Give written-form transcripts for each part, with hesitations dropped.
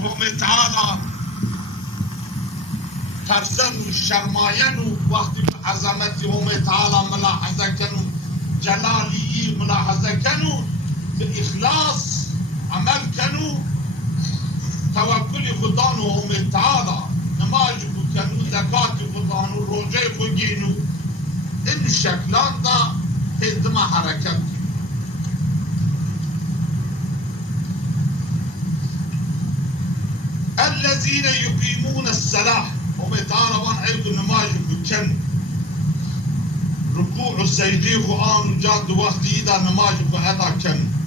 هم تعالى ترسن الشرماين وقت عظمتهم تعالى ملاحظة كانوا جلالي ملاحظة كانوا بإخلاص عمل كانوا توكل خدانهم تعالى نماذج كانوا زكاة خدان روجه خجينو إن الشكلان دا هدم حركات الذين يقيمون الصلاة هم تعالى وان عيدوا نماذج كانوا ركوع السيدي قرآن جاد وقت إذا نماذج هذا كانوا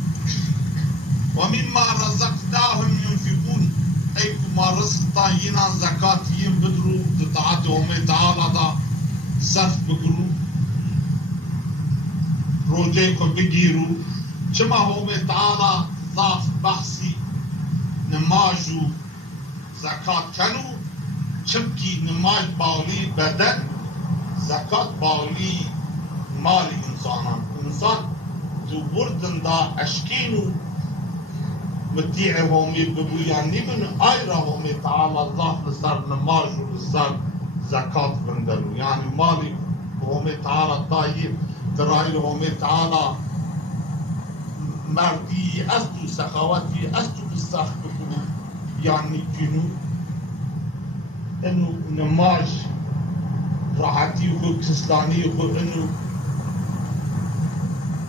ومما رزقناهم ينفقون أي ما رزقنا زكاتهم بدروا تطاعتهم تعالى دا صرف بقروا روجيكم بقيروا كما هم تعالى ضاف بحثي نماجو زكاة كانوا چمكي نماج باولي بدن زكاة باولي مال إنسان تو بردن دا أشكينو متيعهم يبقوا يعني من آيرهم تعالى ضاف لصار نماج ولصار زكاة بندلو يعني مالي هم تعالى طايب ترايلهم تعالى مردي أستو سخواتي أستو بالسخ بكرو يعني كنو إنه نماج راحتي وخو كسلاني وخو إنه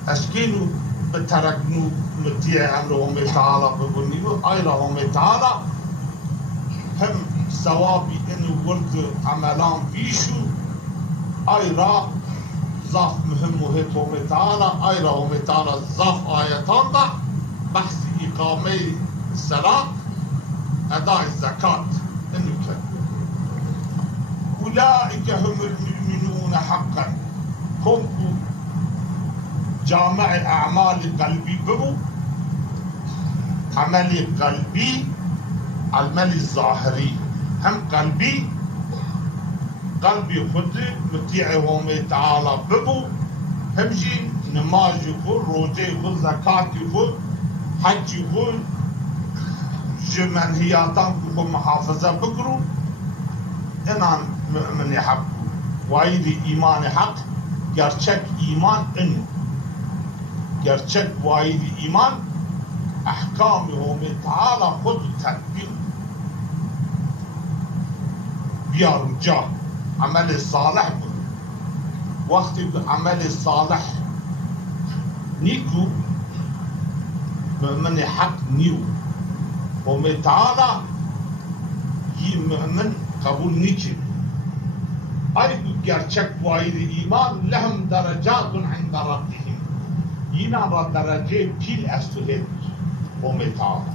أشكينو بتركنو متيع أمرهم تعالى ببنيو آيرهم تعالى هم ثوابي إنه ورد عملان بيشو آيرا ضاف مهم وهيتهم تعالى آيرهم تعالى ضاف آياتان دا بحث إقامة الصلاة أداء الزكاة إنه كان أولئك هم المؤمنون حقا كنتم جامع أعمال قلبي ببو عمل قلبي عمل الظاهري هم قلبي خد متيعهم تعالى ببو همجي نماز يخل روجه يخل زكاة يخل حج يخل جمنهياتان يخل محافظة بكرو إنان مؤمن حق وايد إيمان حق gerçek iman إنه gerçek وايد إيمان أحكامهم تعالى خد تطبيق بيرجع عمل الصالح وقت عمل الصالح نيكو مؤمن حق نيو ومتعالى يمؤمن قبول نيكي أيضا gerçek وايد إيمان لهم درجات عند ربهم ينا درجة بيل أستهد ومتعالى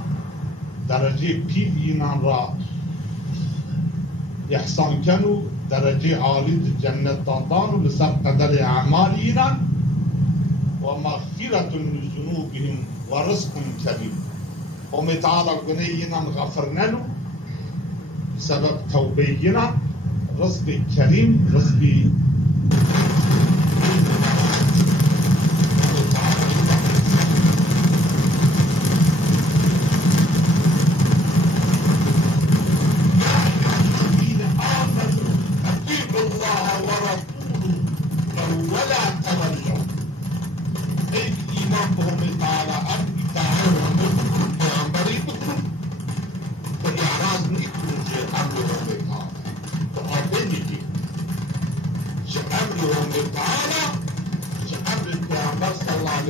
درجة بيل ينا إحسان كانوا درجة عالية الجنة تطان لسب قدر أعمالنا ومغفرة لذنوبهم ورزق كريم ومتعالى قنينا غفرنا له بسبب توبينا رزق كريم رزق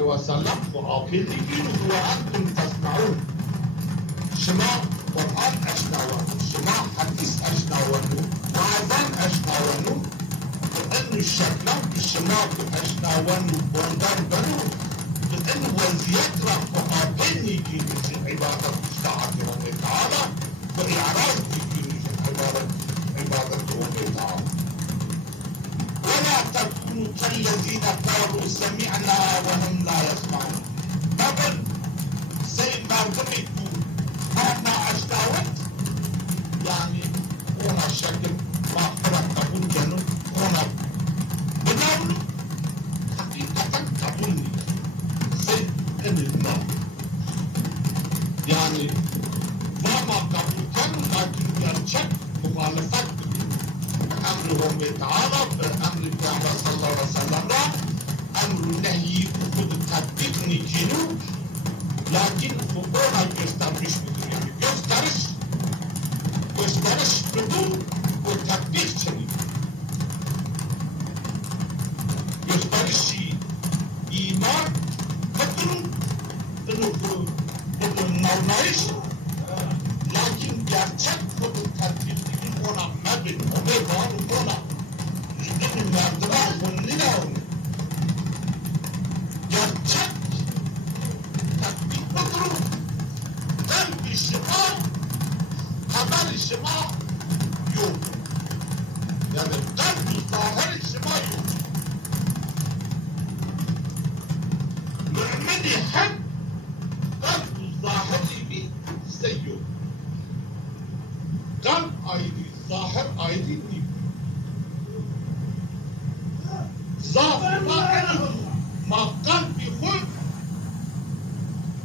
وسلم وآخرين وأنتم تسمعون شما قرآن أشناوان شما حديث أشناوان وعظام أشناوان وأن الشكلان بشما أشناوان وبوندار بنو وأن وزيات رفقاتين يجي من عبادة مستعادهم تعالى وإعراض يجي من عبادتهم تعالى ولا تكونوا كالذين قالوا سمعنا وهم لا يسمعون قبل سيد مردمكم أنا أشتاوت يعني هنا الشكل ما فرق قبول جنو هنا بناولو حقيقة قبولني سيد النار يعني ما قبول هم تعالى بأمر پیامبر صلی الله علیه وسلم را امر نهی خود تطبیق نکنو لكن فوقها گسترش بدون يعني گسترش بدون و تطبیق چنین گسترشی ایمان بدون بدون نونایش لكن gerçek خود تطبیق دیگه اونا مبین امیدوار اونا جدید مردمه خونی نهونه gerçek تطبیق بدون قلب شما خبر شما yok yani قلب ظاهر شما yok مؤمنی هم قلب ظاهری بی سیو قلب ayrı, zahir ayrı değil. Zahir ma kalbi huy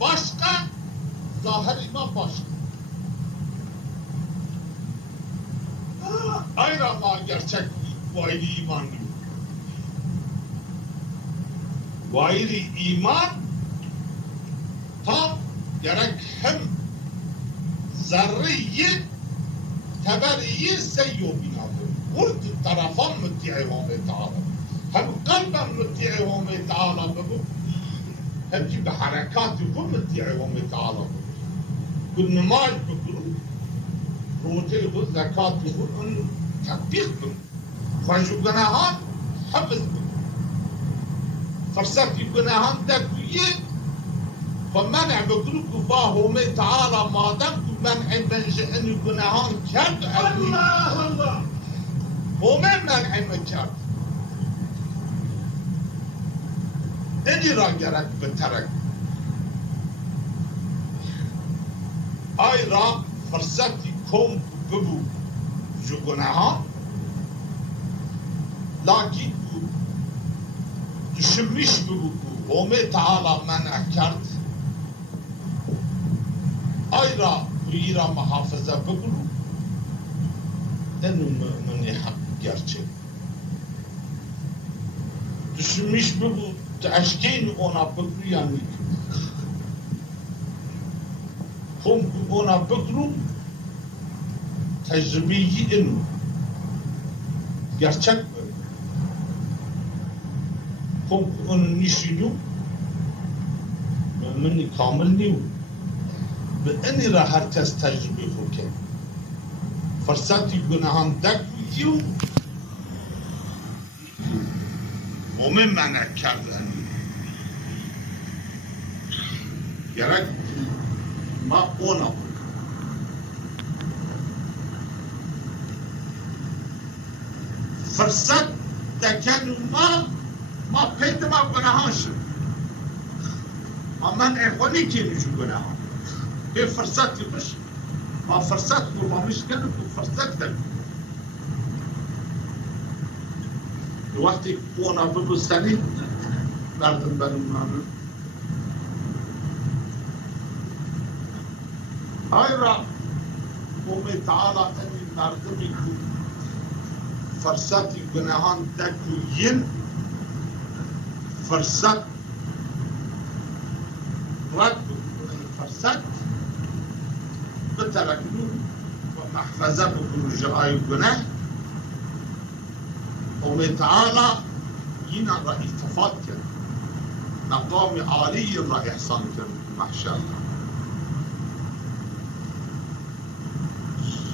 başka, zahir ima başka. Ayrı ama gerçek ayrı iman değil. Ayrı iman tam gerek hem zerreyi تبرئي سيو بناظر قلت الطرفان متعيهم تعالى هم قلبا متعيهم تعالى ببو هم جي بحركاتكم متعيهم تعالى كل نماز بكرو روتي خود زكاة خود انه تطبيق بكرو خواهشو گناهان حفظ بكرو فرصتي گناهان تكوية فمنع بكرو كفاهم تعالى ما دم منع من شأن گناهان کرد الله الله همه منع من کرد اینی را گرک بترک آی را فرصتی کم ببو جو گناهان لکن دشمش ببو همه تعالی منع کرد آی را ایرا محافظه بکنو اینو مؤمنی حق gerçek düşünmüş bu teşkin ona bıkru yani kum ona bıkru tecrübeyi inu gerçek mi kum onun nişinu mümini kamil niyo بأني راح هركز تجربة خوكي فرصتي گناهان دكويو ومن منع كردن gerek ما ona فرصت دكنو ما بيت ما گناهان شد ما منع خوني كينو شو گناهان به فرصت باش ما فرصت ما مش كانت فرصت ده وقتی اونا ببستنی مردم برون های را قوم تعالی این مردمی که فرصتی گناهان دکوین فرصت رد فرصت بتركنو ومحفظة بكل جرائي الجناح قوم تعالى ينا رأي التفات كان مقام عالي رأي إحسان كان محشر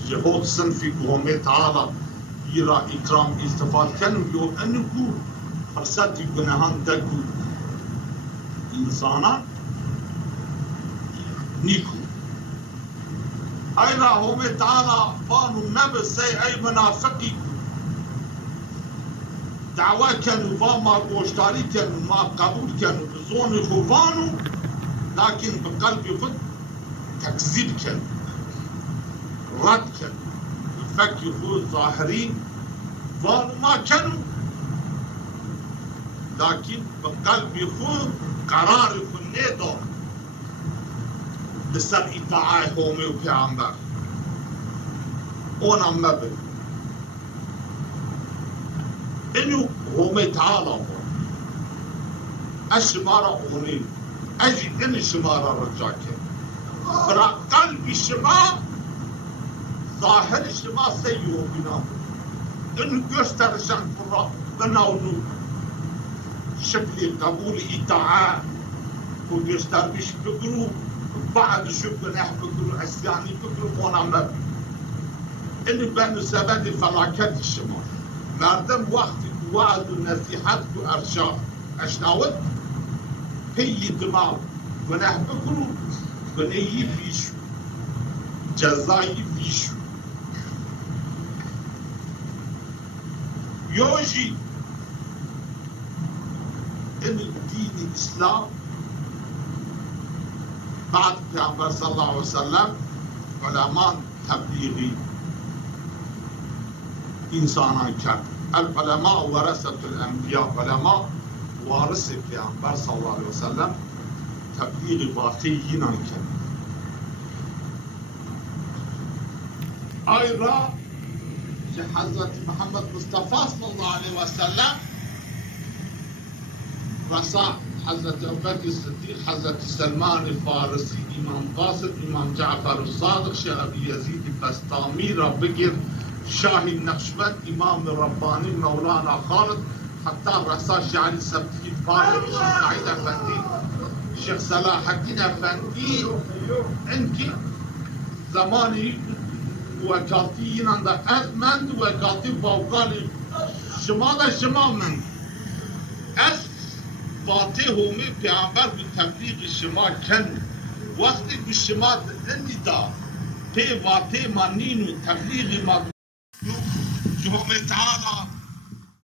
جهود صنفي قوم تعالى يرى إكرام التفات كان ويقول أنكو فرصات الجناحان دكو إنسانا نيكو أين هم تعالى فانوا النبي سي أي منافقي دعوة كانوا فما واشتاري كانوا ما قبول كانوا بزون خوفانوا لكن بقلب خد تكذيب كان رد كان الفك خود الظاهرين فانوا ما كانوا لكن بقلب خود قرار خود نيدو بسر اطاعه قومي وبيعنبر اونا مبن إنه هم تعالى الشمارة أونين أجي إن الشمارة رجاكي برا قلبي الشماء ظاهر الشماء سيئو بنا إنه يشتر شان فرا بناونو شكل قبول إطاعة ويشتر بيش بقرو بعد شو بنح بقرو عسياني بقرو مونا مبي إنه بنو سبب فلاكات الشماء مردم وقت وعد ونصيحات وأرشاد أشناوت هي دماغ ونح بقرو بني فيشو جزائي فيشو يوجي إن الدين الإسلام بعد پیامبر صلى الله عليه وسلم علماء تبلیغی انسانان کرد. العلماء ورثة الانبیاء، علماء وارث پیامبر صلى الله عليه وسلم تبلیغ واقعی کرد. آی را که حضرت محمد مصطفى صلى الله عليه وسلم رسا حضرت ابوبکر الصدیق، حضرت سلمان الفارسی، امام قاسم، امام جعفر الصادق، شاه ابی یزید بسطامی را بگیر، شاه نقشبند، امام ربانی مولانا خالد، حتی رسا شاعر سبتی فارسی، شیخ سعید افندی، شیخ صلاح الدین افندی، انکی زمانی وکاتی ننده از من وکاتی باوقالی شما دا شما من از واته همه پیامبر به تبلیغ شما کن وقتی به شما ندا پی واته منین و تبلیغ ما جو همه تعالی